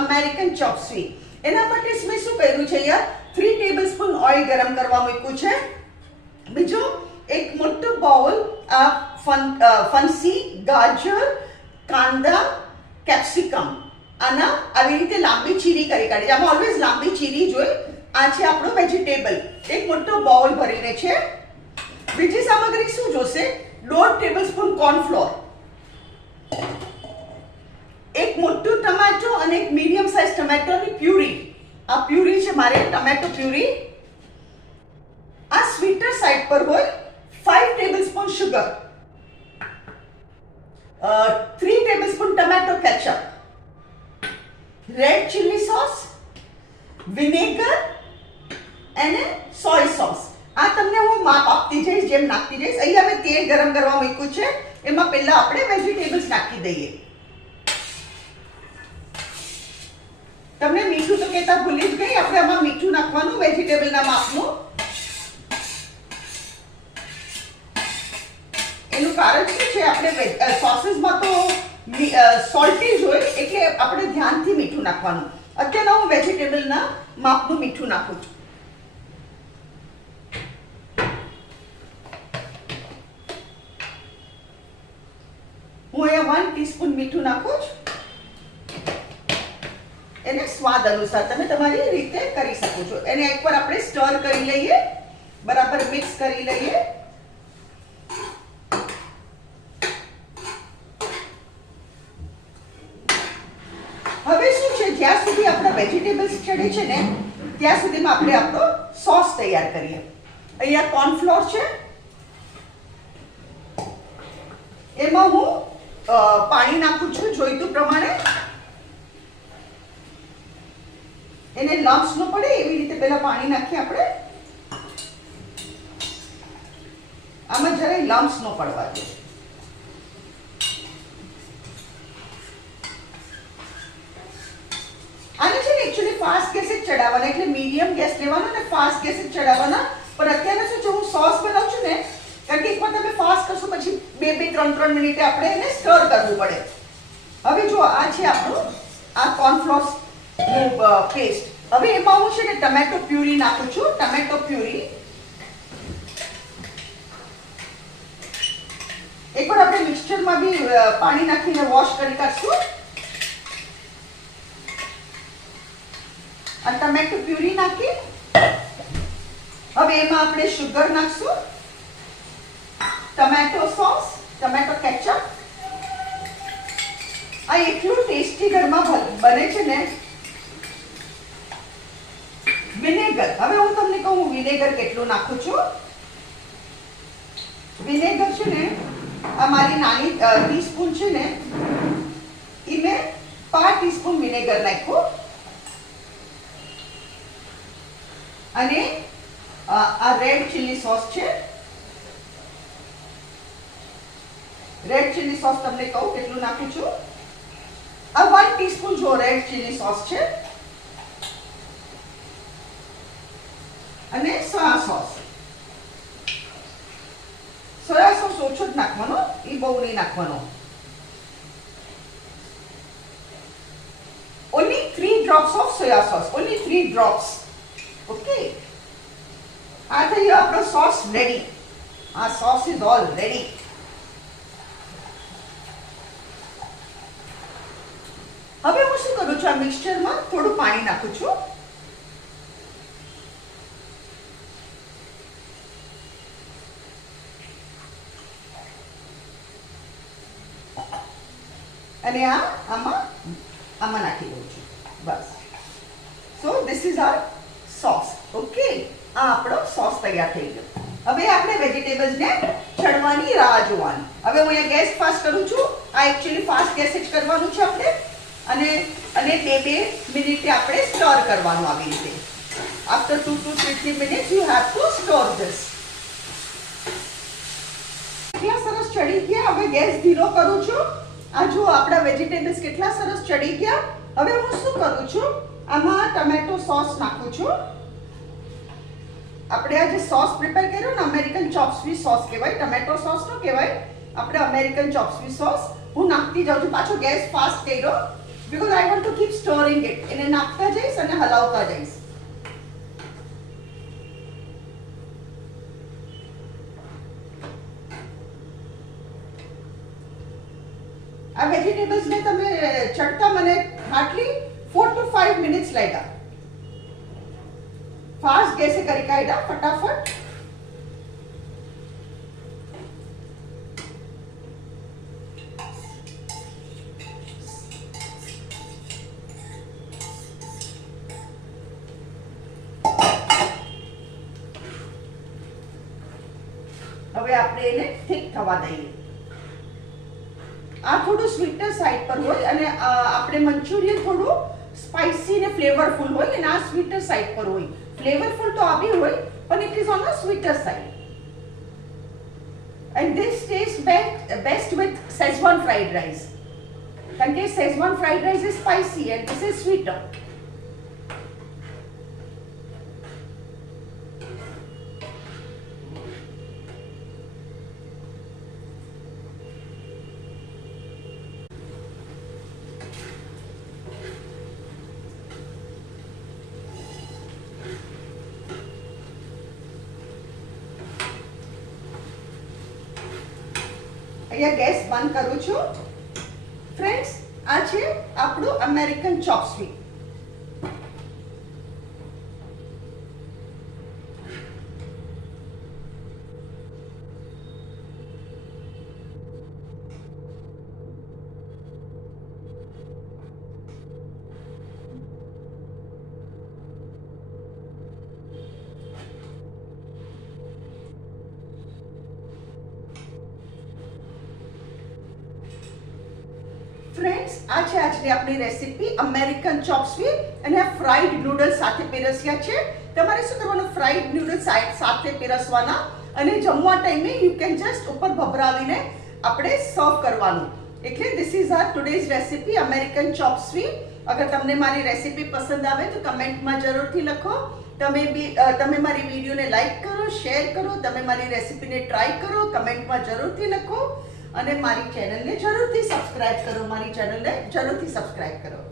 American ચોપસ્વી. એના માટે મેં શું કર્યું છે યાર, 3 ટેબલસ્પૂન ઓઇલ ગરમ કરવા મૂક્યું છે. બીજું એક મોટું બાઉલ ફણસી, ગાજર, કાંદા, કેપ્સિકમ આના આવી રીતે લાંબી ચીરી કરી કાઢી. આમાં ઓલવેઝ લાંબી ચીરી જોઈ. આ છે આપણો વેજીટેબલ. એક મોટો બાઉલ ભરીને છે. બીજી સામગ્રી શું જોશે? 1.5 ટેબલસ્પૂન કોર્નફ્લોર, એક મોટું ટમેટો અને એક મીડિયમ સાઇઝ ટમેટોની પ્યુરી. આ પ્યુરી છે મારે, ટમેટો પ્યુરી. આ સ્વીટર સાઈડ પર હોય 5 tablespoon sugar, 3 tablespoon tomato ketchup, red chilli sauce, vinegar અને સોય સોસ. આ તમને હું માપ આપતી જઈશ, જેમ નાખતી જઈશ. અહીંયા મેં તેલ ગરમ કરવા મૂક્યું છે. એમાં પહેલા આપણે વેજીટેબલ્સ નાખી દઈએ. તમને મીઠું તો કહેતા ભૂલી જ ગઈ. આપણે આમાં મીઠું નાખવાનું વેજીટેબલના માપનું. એનું કારણ શું છે, આપણે સોસીસમાં તો સોલ્ટી જ હોય, એટલે આપણે ધ્યાનથી મીઠું નાખવાનું. અત્યારે હું વેજીટેબલના માપનું મીઠું નાખું છું. હું અહીંયા 1 ટીસ્પૂન મીઠું નાખું છું. એને સ્વાદ અનુસાર તમે તમારી રીતે કરી શકો છો. એને એકવાર આપણે સ્ટર કરી લઈએ, બરાબર મિક્સ કરી લઈએ. હવે શું છે, જ્યાં સુધી આપણા વેજીટેબલ્સ ચડે છે ને ત્યાં સુધીમાં આપણે આપણો સોસ તૈયાર કરીએ. અહીંયા કોર્નફ્લોર છે, એમાં હું પાણી નાખું છું જોઈતું પ્રમાણે. એને લમ્સ ન પડે એવી રીતે પહેલા પાણી નાખીએ આપણે. આમાં જરાય લમ્સ ન પડવા જોઈએ. આને છે ને એકચ્યુઅલી ફાસ્ટ ગેસે જ ચડાવવાના, એટલે મીડિયમ ગેસ લેવાનો અને ફાસ્ટ ગેસે જ ચડાવવાના. પણ અત્યારે શું છે, હું સોસ બનાવું છું ને, કારણ કે એકવાર તમે ફાસ્ટ કરશો પછી 2-3 મિનિટે આપણે એને સ્ટર કરવું પડે. હવે જો આ છે આપણું આ કોર્નફ્લોર પેસ્ટ. હવે એમાં હું છે ને ટમેટો પ્યુરી નાખું છું. ટમેટો પ્યુરી એકવાર આપણે મિક્સચરમાં બી પાણી નાખીને વોશ કરી કાઢશું. આ ટમેટો પ્યુરી નાખી હવે એમાં આપણે સુગર નાખશું, ટમેટો સોસ, ટમેટો કેચઅપ. આ એટલું ટેસ્ટી ઘરમાં બને છે ને. વિનેગર, હવે હું તમને કહું વિનેગર કેટલું નાખું છું. વિનેગર છે ને, આ મારી નાની ટીસ્પૂન છે ને, એ મેં 5 ટીસ્પૂન વિનેગર નાખ્યું. અને આ રેડ ચીલી સોસ છે. રેડ ચીલી સોસ તમને કહું કેટલું નાખું છું. આ 1 ટીસ્પૂન જો રેડ ચીલી સોસ છે. અને સોયા સોસ. સોયા સોસ ઓછો જ નાખવાનો, એ બહુ નહીં નાખવાનો. only 3 drops of soya sauce, only 3 drops. Okay, આ થઈ ગયો આપણો સોસ રેડી. આ સોસ ઇઝ ઓલ રેડી. હવે હું શું કરું છું, આ મિક્સચરમાં થોડું પાણી નાખું છું. અને આમાં નાખી દઉં છું. બસ. So this is our sauce. Okay, આ આપણો સોસ તૈયાર થઈ ગયો. હવે આપણે વેજીટેબલ્સને ચડવાની રાહ જોવાની. હવે હું અહીંયા ગેસ ફાસ્ટ કરું છું. આ એકચ્યુઅલી ફાસ્ટ ગેસ જ કરવાનું છે આપણે. અને 2 મિનિટે આપણે સ્ટર કરવાનું આવી રીતે. After 2 to 3 minutes you have to સ્ટર this. કેટલા સરસ ચડી ગયા. હવે ગેસ ધીરો કરું છું. આ જો આપણા વેજીટેબલ્સ કેટલા સરસ ચડી ગયા. હવે હું શું કરું છું, આમાં ટમેટો સોસ નાખું છું. આપણે આ જે સોસ પ્રિપેર કર્યો ને, અમેરિકન ચોપસ્વી સોસ કહેવાય, ટમેટો સોસ નો કહેવાય, આપણે અમેરિકન ચોપસ્વી સોસ હું નાખતી જાઉં છું. પાછો ગેસ ફાસ્ટ કર્યો. because I want to keep stirring it. એને નાખતા જઈશ અને હલાવતા જઈશ. આ વેજીટેબલ્સ ને તમે ચડતા મને હાર્ડલી 4 to 5 મિનિટ્સ લાગ્યા. ફાસ્ટ ગેસે કરી કાઢ્યા ફટાફટ. હવે આપણે એને ઠીક થવા દઈએ. આ થોડું સ્વીટર સાઈડ પર હોય અને આપણે મંચુરિયન થોડું સ્પાઇસી ને ફ્લેવરફુલ હોય અને આ સ્વીટર સાઈડ પર હોય. ફ્લેવરફુલ તો આ બી હોય પણ it is on the sweeter side. And this taste best with schezwan fried rice. કારણ કે schezwan fried rice is spicy and this is sweeter. અહીંયા ગેસ બંધ કરું છું. ફ્રેન્ડ્સ, આ છે આપણું અમેરિકન ચોપસ્ટિક. ફ્રેન્ડ્સ, આ છે આજની આપણી રેસીપી અમેરિકન ચોપસ્ટિક અને આ ફ્રાઈડ નૂડલ્સ સાથે પીરસ્યા છે. તમારે શું કરવાનું, ફ્રાઈડ નૂડલ્સ સાથે પીરસવાના અને જમવા ટાઈમે યુ કેન જસ્ટ ઉપર ભભરાવીને આપણે સર્વ કરવાનું. એટલે this is our today's recipe American chopstick. અગર તમને મારી રેસીપી પસંદ આવે તો કમેન્ટમાં જરૂરથી લખો. તમે મારી વિડીયોને લાઈક કરો, શેર કરો, તમે મારી રેસીપીને ટ્રાય કરો, કમેન્ટમાં જરૂરથી લખો અને મારી ચેનલને જરૂરથી સબસ્ક્રાઇબ કરો.